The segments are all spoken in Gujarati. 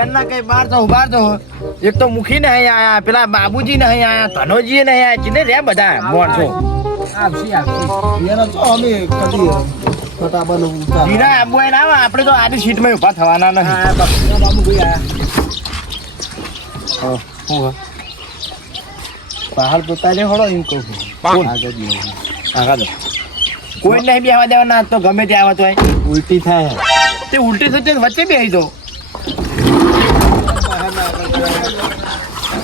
ક્યારના કઈ બાર તો એક તો મુખી નહીં આયા, પેલા બાબુજી નહીં આયા, ધનોજી નહીં આયા, ચીને રે બધા માણસો. જીરા આબુ આઈને આવે, આપણે તો આની સીટમાં ઉભા થવાના નહીં. પહાડ પોતા જે હળો એમ કહું આગળ કોઈ નહીં બેહવા દેવાના, તો ગમે તે આવે તો ઉલટી થાય. તે ઉલટી થતી વચ્ચે બેસી દો,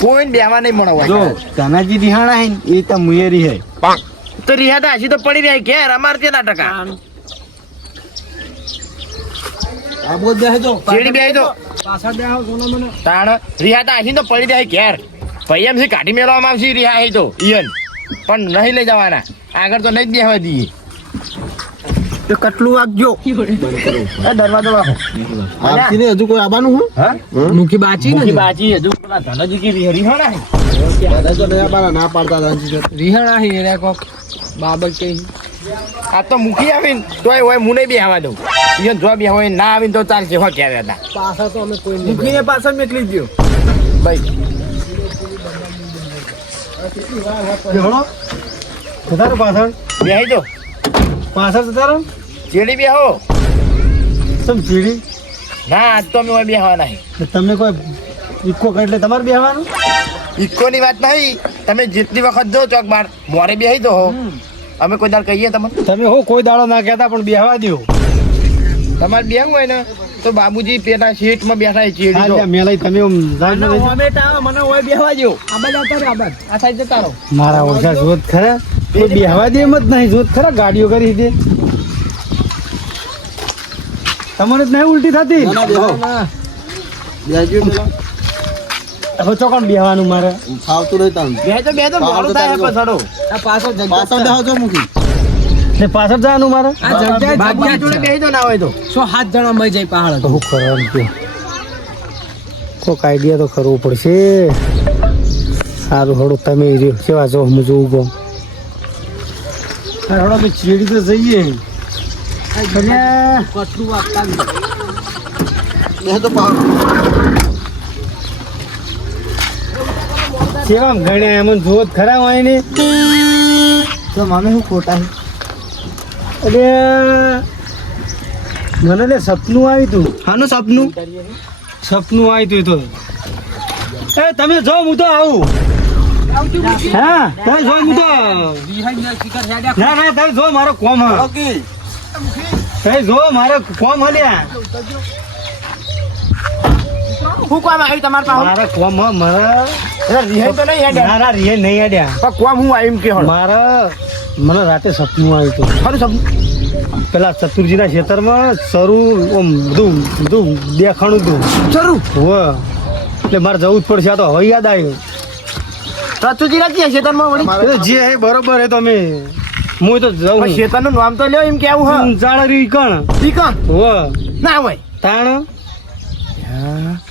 કોઈ બેહવા નહીં મળે. જો તાનાજી રિહાણા હે એ તો મુયે રી હે તો રિહાતા હજી તો પડી રહ્યા ઘેર અમાર તેના ટકા આ બોલ દે જો ચેડી બેહી દો પાછળ બેહો સોના મને તાણ રિહાતા હજી તો પડી રહ્યા ઘેર. ભાઈ એમ કાઢી મેળવામાં આવશે રિહા હે તો ઈયન પણ નહીં લઈ જવાના, આગળ તો નહીં જ બેહવા દઈએ. તો કટલું વાગજો દરવાજો વાળો આપસીને હજુ કોઈ આવવાનું હું હા મુખી બાચી મુખી બાજી હજુ પેલા ધનજી કી રિહાણા હે દાદા તો નયા પાડા ના પાડતા દાંજી રિહાણા હે રે કોક બાબત કે આ તો મુખી આવીને તોય હોય હું નહીં બેહવા દઉં. ઈયન જો બેહવા હોય ના આવીને તો ચાલશે. હો ક્યારે હતા પાછા તો અમે કોઈ મુખીને પાછળ મેકલી દયો ભાઈ હળો વધારો પાછળ બેહી દો પાછળ વધારો ચેડી બેહો. સમ ચીડી ના આજ તો અમે હોય બેહવા નહીં. તમને કોઈ ઇકો કરે એટલે તમારે બેહવાનું ઇકોની વાત નહીં, તમે જેટલી વખત જો ચોક બાર મોરે બેહી દો. અમે કોઈ દાડ કહીએ તમને તમે હો કોઈ દાડો ના કહેતા પણ બેહવા દો તમારે બેહવું હોય ને તો બાબુજી પેલા સીટમાં બેઠા છે ચેડી દો. મેલાઈ તમે મને હોય બેહવા દો. આ બાજુ આવતા રહો, આ સાઈડ જતા રહો. મારા ઓછા જોત ખરા કોઈ બેહવા દે એમ જ નહીં જોત ખરા ગાડીઓ કરી દે તમારે જ નહીં ઉલટી થતી હવે ચોકણ બેહવાનું મારે ફાવતું નહીં તમે બે તો મોડું થાય પણ ચડો. આ પાછળ બેહો છો મૂકી ને પાછળ જવાનું મારે બાબુજી જોડે બેહી દો ના હોય તો 7 જણા મય જાય પહાડ તો હું કરવાનું કે કોક આઈડિયા તો કરવો પડશે. સારું હળો તમે રહ્યો કેવા જો હું જોઉં ગો હળો અમે ચીડી તો જઈએ કટલું વાગતા કેવા ગણે એમ જોત ખરા હોય ને તો મામે હું ખોટા અરે મને લે સપનું આવ્યું તું. હાનું સપનું આવ્યું તું એ તમે જો હું તો આવું હા તમે જો હું તો ના તમે જો મારો કોમ તમે જો મારો કોમ હલ્યા શું કામ આવ્યું તમારા પાસે? મારા કોમ મારા રિહાઈ તો નહીં હેડ્યા. ના રિહે નહીં અડ્યા પણ કોમ હું આવ્યું કે હળ મારા મને રાતે સપનું આવ્યું હતું ખરું સપનું પેલા ચતુરજીના ખેતરમાં સરું આમ બધું દેખાણું હતું જરૂર હો એટલે મારે જવું જ પડશે. આ તો હવે યાદ આવ્યું ચતુજી નથી ખેતરમાં વળી એ જે હે બરોબર હે તમે હું તો જઉં ખેતરનું નામ તો લ્યો એમ કેવું હા ચાળ રી કણ ઠીક હો ના હોય તાણ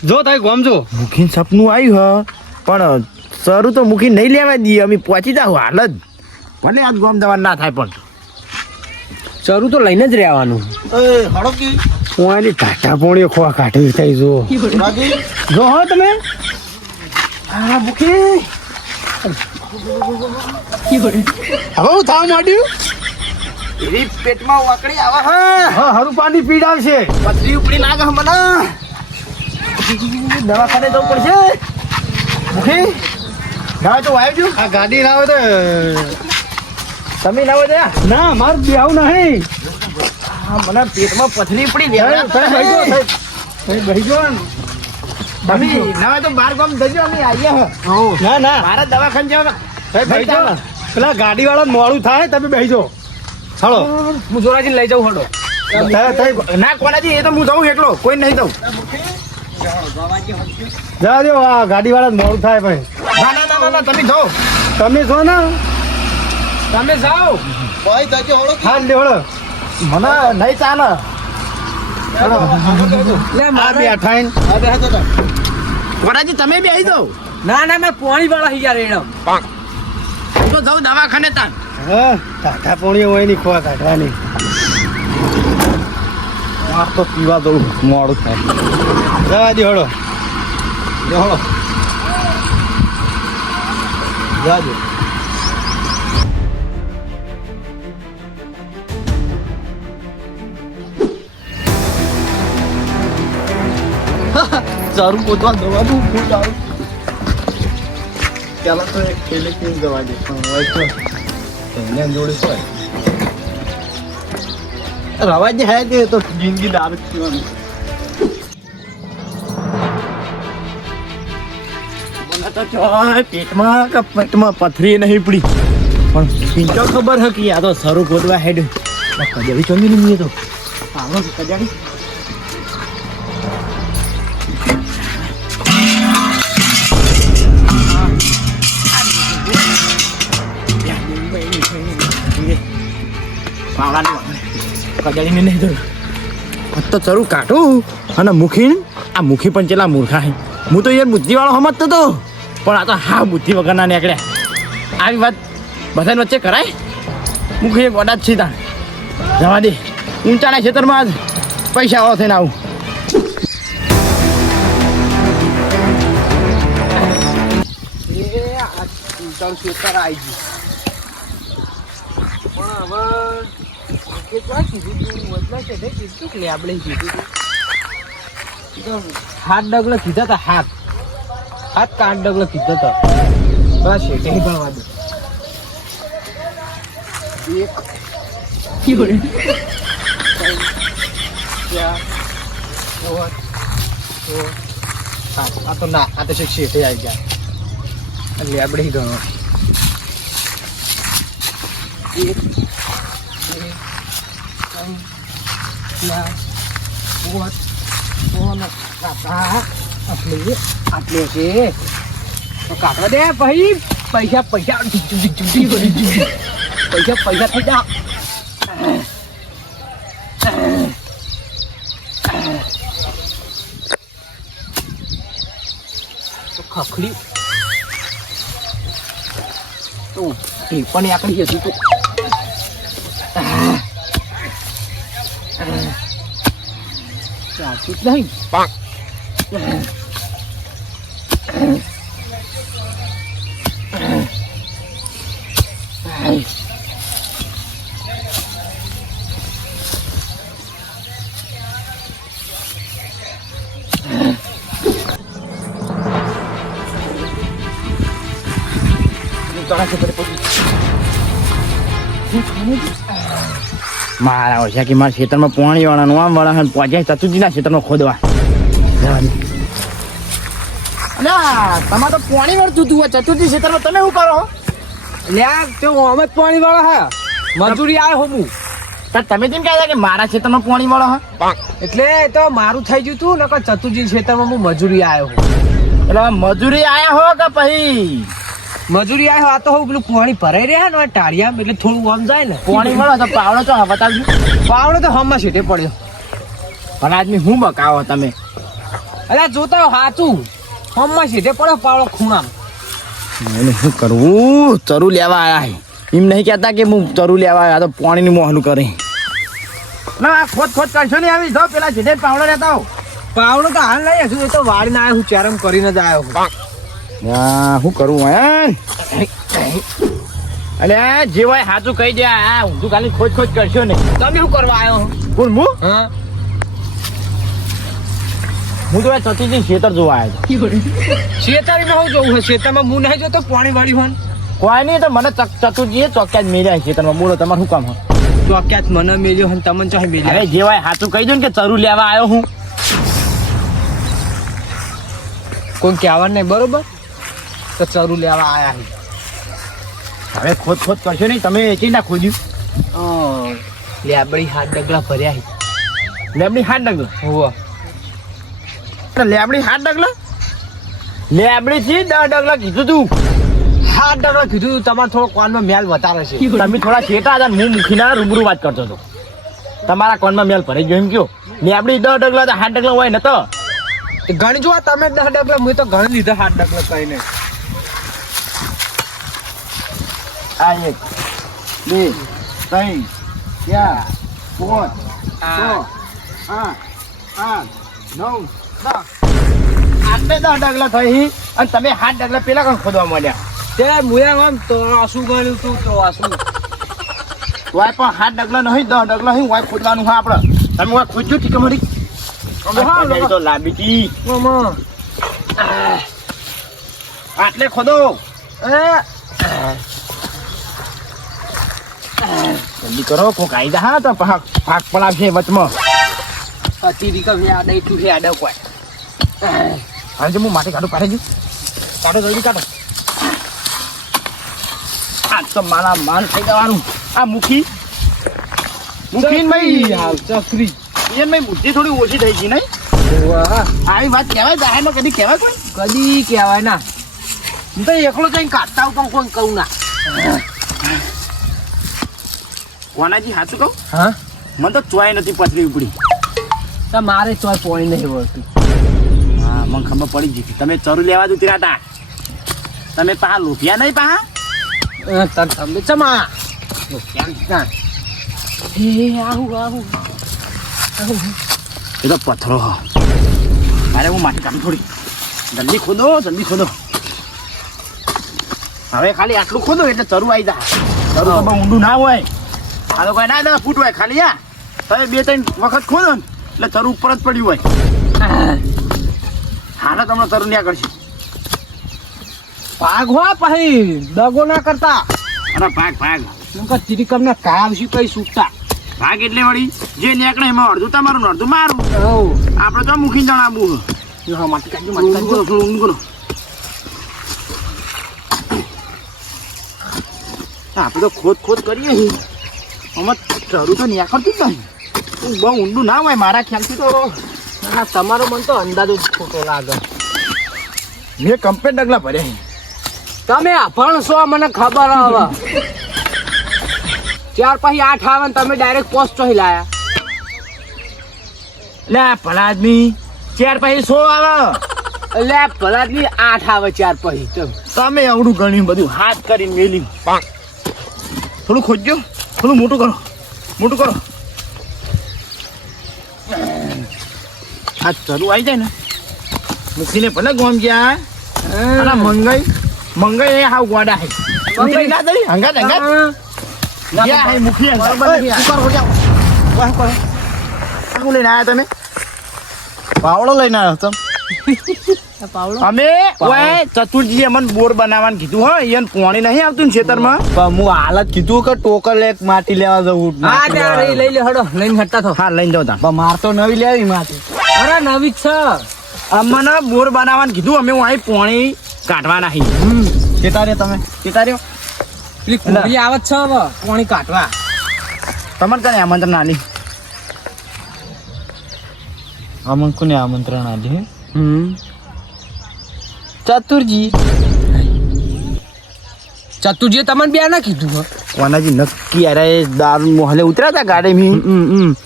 જો તાઈ ગોમજો મુખીન સપનું આવ્યું હ પણ સરું તો મુખી નહીં લેવા દઈએ. અમે પહોંચી જાવ હાલ જ ભલે આજ ગોમ દવા ના થાય પણ ચરું તો લઈને જ રહેવાનું. હું આની ટાટા પોણીઓ ખોવા કાઢી થઈ જો જો હો તમે હા મુખી હવે હું થવા માંડ્યું એવી પેટમાં વાકડી આવે હા હરું પાણી પીડ આવશે પથરી ઉપડી લાગે મને દવાખાને જવું પડશે. મુખી ના તો આવ્યું આ ગાડી ના હોય તો તમે ના હોય તો ના મારું બેહું નહીં મને પેટમાં પથરી પડી ગયા. બેહજો તમે ના હોય તો બાર ગામ જજો અમે આવીએ હ ના ના મારા દવાખાને જવા બેહજો પેલા ગાડી વાળા મોડું થાય તમે બેહજો હાલો હું જોરાજી લઈ જાઉં હડો ના કોનાજી એ તો હું જાઉં એકલો કોઈ નહીં જાઉં. જા દો આ ગાડી વાળા મોડું થાય ભાઈ ના ના ના ના તમે જાઓ તમે છો ને તમે જાઓ હા લે હળો મને નહીં ચાલે. આ બે અઠાઈન કોનાજી તમે બી આવી જાઓ. ના ના મેં પોણી વાળા યાર એડમ હું તો જાઉં દવાખાને તાન. હા ટાટા પોણી હોય ની ખોવા કાઢવાની આ તો પીવા દઉં મોડું થાય જવા દે હળો હળો જાજો સારું પોતવા દવાનું ફૂલ આવું પેલા તો એક ખેલે કેમ દવા દે પણ હોય તો એને જોડે હોય રવા જ હે તે તો જિંદગી દારૂ પીવાનું મને તો પેટમાં કે પેટમાં પથરી નહીં પડી પણ પીંચો ખબર હે કે આ તો સરું ગોદવા હેડ કજાડી ચોમી નહીં તો આવો કજાડી કજાડીને નહીં તો તો ચરું કાઢું અને મુખી આ મુખી પણ ચેલા મૂર્ખા હે હું તો યાર બુદ્ધિવાળો સમજતો હતો પણ આ તો હા બુદ્ધિ વગરના નીકળ્યા આવી વાત બધાને વચ્ચે કરાય મુખી ગોડા જ છે ત્યાં જવા દે ઊંચાના ખેતરમાં જ પૈસા વાળો થઈને આવું ખેતર આવી ગયું હાથ ડગલો કીધા હતા હાથ કાંઠ ડગલો કીધો હતો બસ શેઠે ભણવા દે આ તો ના આ તો શેઠે આવી ગયા એટલે આપણે ગણવા આટલે છે કાઢવા દે ભાઈ પૈસા પૈસા પૈસા થઈ જા ખખડી તો પણ આકડી હતી તો ચાલતું જ નહીં પાંક મારા ઓછા કે મારા ખેતરમાં પાણી વાળાનું આમ વાળા પહોંચ્યા ચતુર્જીના ખેતરમાં ખોદવા તમારે તો પાણી વાળતું તું ચતુર્જી ખેતરમાં તમે શું કરો લ્યા તે ઓમ જ પાણી વાળા હા મજૂરી આવે હું તમે કેમ કહેતા કે મારા ખેતરમાં પાણી વાળો હા એટલે તો મારું થઈ ગયું તું ને ચતુર્જી ખેતરમાં હું મજૂરી આવ્યો એટલે મજૂરી આયા હો કે પછી મજૂરી આવ્યો આ તો હું પેલું પાણી ભરાઈ રહ્યા ને ટાળિયા એટલે થોડું આમ જાય ને પાણી મળો તો પાવડો તો બતાવજો પાવડો તો હમણાં છેટે પડ્યો પણ આજની હું બકાવો તમે અરે જોતા સાચું હમણાં છેટે પડ્યો પાવડો ખૂણામ એને શું કરવું ચરું લેવા આયા એમ નહીં કહેતા કે હું ચરું લેવા આવ્યા તો પાણીનું મોહલું કરે ના ખોદ કરશો નહીં આવી જાઓ પેલા છેટે પાવડો લેતા હો પાવડો તો હાલ નહીં હજુ એ તો વાળીને આવ્યો હું ચારમ કરીને જ આવ્યો શું કરવું અલે જે હોય સાચું કહી દે ઊંધું ખાલી ખોજ કરશો ને તમે શું કરવા આવ્યો કોણ હું હા હું તો ચતુર્જી ખેતર જોવા આવ્યો ખેતરમાં હું જોઉં ખેતરમાં હું નહીં જોતો પાણી વાળ્યું હોય કોઈ નહીં તો મને ચતુર્જીએ ચોક્યા જ મેળ્યા ખેતરમાં બોલો તમારે શું કામ હોય ચોક્યા જ મને મેલ્યો હોય તમને ચાહે મેલ્યો અરે જે હોય સાચું કહી દો ને કે ચરું લેવા આવ્યો હું કોઈ કહેવા નહીં બરોબર તો ચરું લેવા આવ્યા હવે ખોદ કરશો નહીં તમે એકી ના ખોદ્યું લેબડી હાથ ડગલા ભર્યા લેબડી હાથ ડગલા હોવા લેબડી હાથ ડગલા લેબડી થી 10 ડગલા કીધું તું હાથ ડગલા કીધું તમારે થોડો કોનમાં મેલ વધારે છે તમે થોડા છેટા હતા હું મૂકીને રૂબરૂ વાત કરતો હતો તમારા કોનમાં મેલ ભરાઈ ગયો એમ કયો લેબડી 10 ડગલા તો 8 ડગલા હોય ને તો ગણી જો તમે 10 ડગલા મેં તો ગણી લીધા 8 ડગલા કહીને આ 1 2 3 4 5 6 8 9 10 આટલે 10 ડગલા થઈ અને તમે 7 ડગલા પેલા કણ ખોદવા માંડ્યા તે મુયા આમ તો આસુ ગણ્યું તું તો આસુ વાય પણ 7 ડગલા નહીં 10 ડગલા નહીં વાય ખોદવાનું હા આપણે તમે વાય ખોદજો ઠીક મળી હા તો લાંબી મામા આટલે ખોદો જલ્દી કરો કોક આવી જા હા તો ભાગ પડાવશે વચમાં અતી રિકા વ્યા દઈ તું હે આડા કોઈ આજે હું માટી કાઢું પાડે કાઢો જલ્દી કાઢો આ તો મારા માન થઈ જવાનું આ મુખી ભાઈ હાલ ચકરી એન ભાઈ બુદ્ધિ થોડી ઓછી થઈ ગઈ નહીં આવી વાત કહેવાય જાહેરમાં કદી કહેવાય કોઈ કદી કહેવાય ના હું તો એકલો જઈને કાઢતા પણ કોઈ કહું ના કોનાજી સાચું કહું હા મને તો ચોય નથી પથરી ઉપડી તો મારે ચોય પોઈ નહીં વળતું હા મને ખબર પડી ગઈ તમે ચરું લેવા જ ઉતર્યા હતા તમે પા લોભિયા નહીં પા તમે ચમા એ તો પથરો અરે હું માટી કાઢું થોડી જલ્દી ખોદો હવે ખાલી આટલું ખોદો એટલે ચરું આવી જા ચરું તો બહુ ઊંડું ના હોય આ તો કોઈ ના 10 ફૂટ હોય ખાલી આ તમે 2-3 વખત ખોદો ને એટલે ચરું ઉપર જ પડ્યું હોય હાને તમને ચરું ન્યા કરશે ભાગ હો પછી દગો ના કરતા અરે ભાગ ત્રિકમ ના કામ શું કઈ છૂટતા ભાગ એટલે વળી જે નીકળે એમાં અડધું તમારું ને અડધું મારું આપણે તો મૂકીને જણાવવું માટી કાઢજો ઊંડું કરો આપણે તો ખોદ કરીએ આમાં ચરું તો નીકળતું જ નહીં બહુ ઊંડું ના હોય મારા ખ્યાલથી તો તમારો મન તો અંદાજો ખોટો લાગે મેં કમ્પ્લેટ ડગલા ભર્યા તમે ભણશો મને ખબર હવે 4 પછી 8 આવે ને તમે ડાયરેક્ટ પોસ્ટ ચોહી લાયા લે ભલા આદમી 4 પછી 100 આવે એટલે ભલાદની 8 આવે 4 પછી તમે આવડું ગણ્યું બધું હાથ કરીને મેલી થોડું ખોદજો થોડું મોટું કરો આ ચરું આવી જાય ને મૂકીને ભલે ગોમ ગયા મંગાઈ એ હાવ ગોડા હે મંગાઈ ના દઈ હંગાત ગયા હે મુખી શું લઈને આવ્યા તમે પાવડો લઈને આવ્યો તમે અમે ઓય ચતુરજી અમને બોર બનાવવાનું કીધું હો ઈયન પાણી નહીં આવતું ને ખેતરમાં હું હાલત કીધું કે ટોકર એક માટી લેવા જવું હા લઈ લે હડો લઈને હટતા થો હા લઈને જાવ તા માર તો નવી લેવી માટી અરે નવી જ છે અમને બોર બનાવવાનું કીધું અમે અહીં પાણી કાઢવા નહીં કેતા તમે કેતા રહ્યો પેલી કુંભી આવત છે હવે પાણી કાઢવા તમને કને આમંત્રણ આલી અમન કોને આમંત્રણ આલી ચતુરજી તમને બે ના કીધું કોનાજી નક્કી અરે દારૂ મોહલે ઉતર્યા હતા ગાડી મી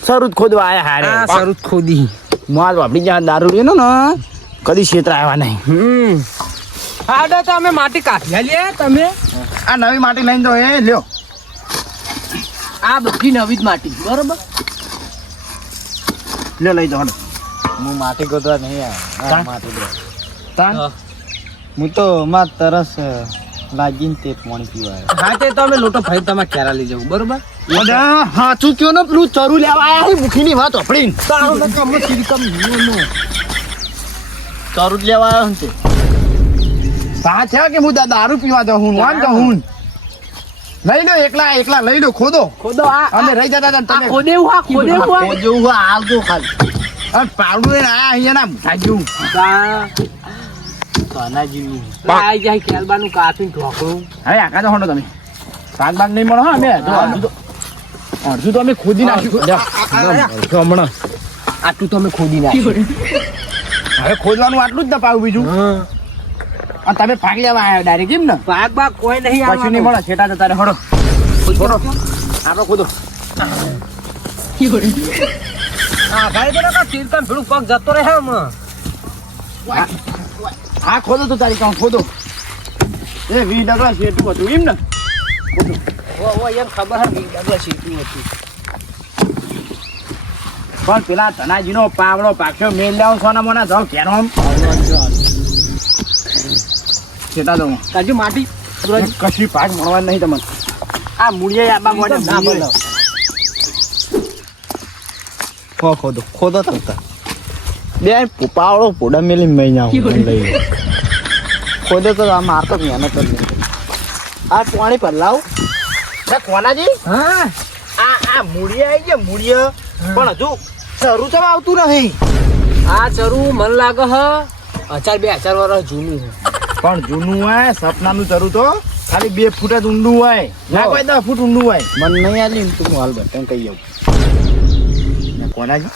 શરૂ ખોદવા આયા હારે શરૂ ખોદી માલ આપડી જ્યાં દારૂ રહ્યો ને કદી ક્ષેત્ર આવ્યા નહીં હાડો તો અમે માટી કાઢી લે તમે આ નવી માટી લઈને તો એ લ્યો આ બધી નવી જ માટી બરોબર લ્યો લઈ જાઓ હું માટી ગોતવા નહીં તાન? માટી દે તાન હું તો માં તરસ લાગીને તે પાણી પીવાય હા તે તો અમે લોટો ભાઈ તમે કેરા લઈ જવું બરોબર હા તું કયો ને પેલું ચરું લેવા આયા મુખીની વાત ઓપડી ચરું લેવા આવ્યો ને પા છે કે હું દારૂ પીવા જાઉં હું નામ જાઉં હું લઈ લો એકલા લઈ લો ખોદો અમે રહી જતા હતા તમે ખોદેવું આવજો ખાલી અને પાવડું લઈને આયા અહીંયા ના થાજ્યું કાના જેવી આઈ જાય કેલબાનું કાપીને ઢોકળું હવે આકા તો હોડો તમે ભાગ નહીં મળો હા અમે અડધું તો અમે ખોદી નાખ્યું હમણાં આટલું તો અમે ખોદી નાખ્યું હવે ખોદવાનું આટલું જ દપાવું બીજું અને તમે ભાગ લેવા આવ્યા ડાયરેક્ટ એમ ને ભાગ કોઈ નહીં પછી નહીં મળે છેટા જતા હડો આપણો ખોદો હા ભાઈ તો ના તીરકમ ભીડું પગ જતો રહે હમણાં હા ખોદો તો તારી કામ ખોદો એ 20 ડગલા શેઠું હતું એમ ને ઓ એમ ખબર હે ડગલા શીખી હતી પણ પેલા તનાજીનો પાવડો પાક્યો મેલ લાવ સોના મોના જાવ કેનો આમ છેટા દઉં કાજુ માટી કશી ભાગ મળવા નહીં તમને આ મૂળિયા આબા મોડે ના બોલો ખોદો તમતા બે પાવડો પોડા મેલી મહી ના લઈ ખોદો તો આ મારતો મહેનત જ નહીં આ પાણી પર લાવ કોનાજી હા આ મૂળિયા આવી ગયા મૂળિયા પણ હજુ શરૂ તો આવતું નહીં આ ચરું મન લાગે હ 1000-2000 વર્ષ જૂનું છે પણ જૂનું હોય સપનાનું ચરું તો ખાલી 2 ફૂટ જ ઊંડું હોય ના કોઈ 10 ફૂટ ઊંડું હોય મન નહીં આલી ને તું હાલ બટન કહી આવું કોનાજી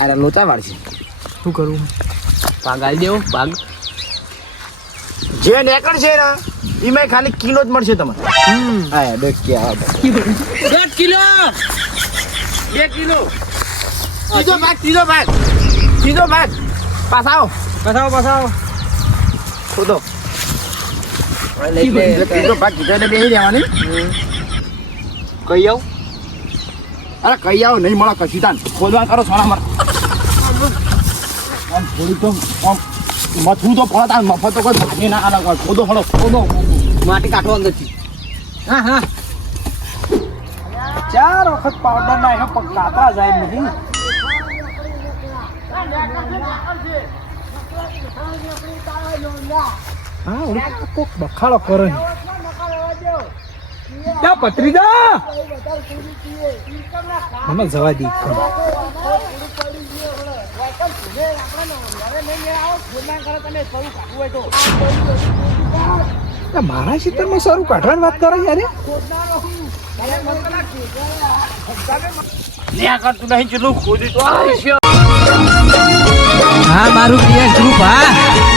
અરે લોચા વાળશે શું કરું પાગ આલી દેવો પાગ જે નેકળ છે ને એમાં ખાલી કિલો જ મળશે તમને હા 2 કિલો 2 કિલો સીધો ભાગ પાછાઓ ખોદો સીધો ભાગ કીધો બેસી દેવાની કઈ આવ અરે કઈ આવો નહીં મળે કશું તાન ખોદવા કરો સોના માર આમ થોડી તો આમ મથું તો પડે તાન મફત તો કોઈ ભાગી ના આલા ખોદો માટી કાઢો અંદરથી હા 4 વખત પાવડર ના એનો પગ કાપા જાય નહીં હા કોક બખાડો કરે ત્યાં પતરી દા મને જવા દી મારા ક્ષેત્રમાં સારું કાઢવાની વાત કરે યાર તું નહીં ચેટલું ખોદી તો હા મારું પ્રિય ગ્રુપ હા